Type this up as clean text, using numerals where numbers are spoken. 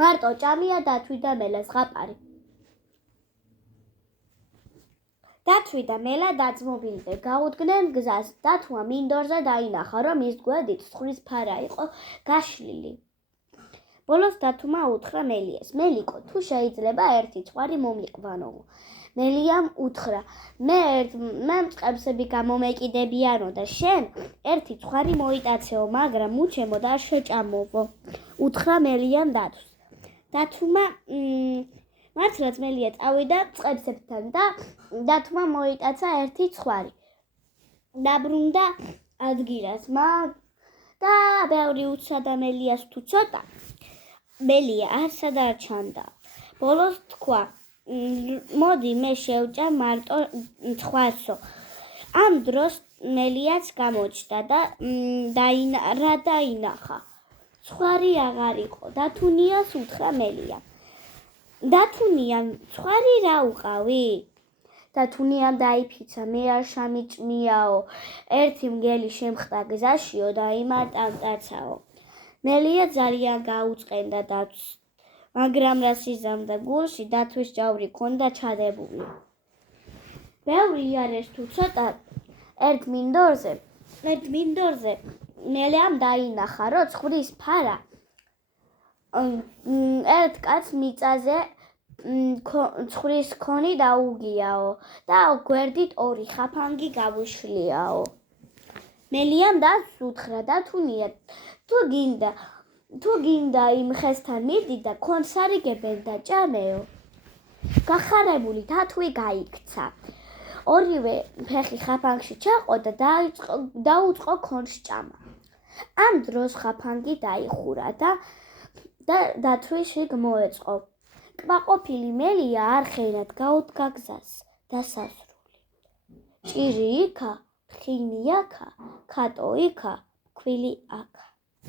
მარტო ჭამია დათვი და მელა ზღაპარი. დათვი და მელა დაძმობილდნენ, გაუდგნენ გზას. დათვმა მინდორზე დაინახა, რომ ის გვერდით ცხვრის ფარა იყო გაშლილი. ბოლოს დათვმა უთხრა მელიას: მელიკო, თუ შეიძლება ერთი ცხვარი მომიყვანო. მელიამ უთხრა: მე მწყემსები გამომეკიდებიანო და შენ ერთი ცხვარი მოიტაცეო, მაგრამ უჩემო და არ შეჭამოვო. უთხრა მელიამ დათვს. დათვმა მართლაც მელია წავიდა წყებსებთან და დათვმა მოიტაცა ერთი ცხვარი. დაბრუნდა ადგილას და ბევრი უცადა მელიას თუ ცოტა, მელია არსად არ ჩანდა. ბოლოს თქვა: მოდი მე შევჭამ მარტო ცხვარსო. ამ დროს მელიაც გამოჩნდა და დაინახა. ცხვარი აღარ იყო. დათუნიას უთხრა მელია: დათუნია, ცხვარი რა უყავი? დათუნიამ დაიფიცა: მე არ შამიჭმიაო, ერთი მგელი შემხტა გზაშიო და იმარტა მტაცაო. მელია ძალიან გაუწყენდა დათვს, მაგრამ რას იზამდა გულში, დათვის ჯავრი ჰქონდა ჩადებული. ბევრი იარეს თუ ცოტა ერთ მინდორზე მელიამ დაინახა, რომ ცხვრის ფარა ერთ კაცს მიწაზე ცხვრის ქონი დაუგიაო და გვერდით ორი ხაფანგი გავუშლიაო. მელიამ დათვს უთხრა: დათუნია, თუ გინდა იმ ხესთან მიდი და ქონს არიგებენ და ჭამეო. გახარებული დათვი გაიქცა. ორივე ფეხი ხაფანგში ჩაყო და დაუწყო ქონს ჭამა. ამ დროს ხაფანგი დაიხურა და დათვი შიგ მოეწყო. კმაყოფილი მელია არხენად გაუდგა გზას დასასრული. ჭირი იქა, ფხინი აქა, ქატო იქა, ფქვილი აქა.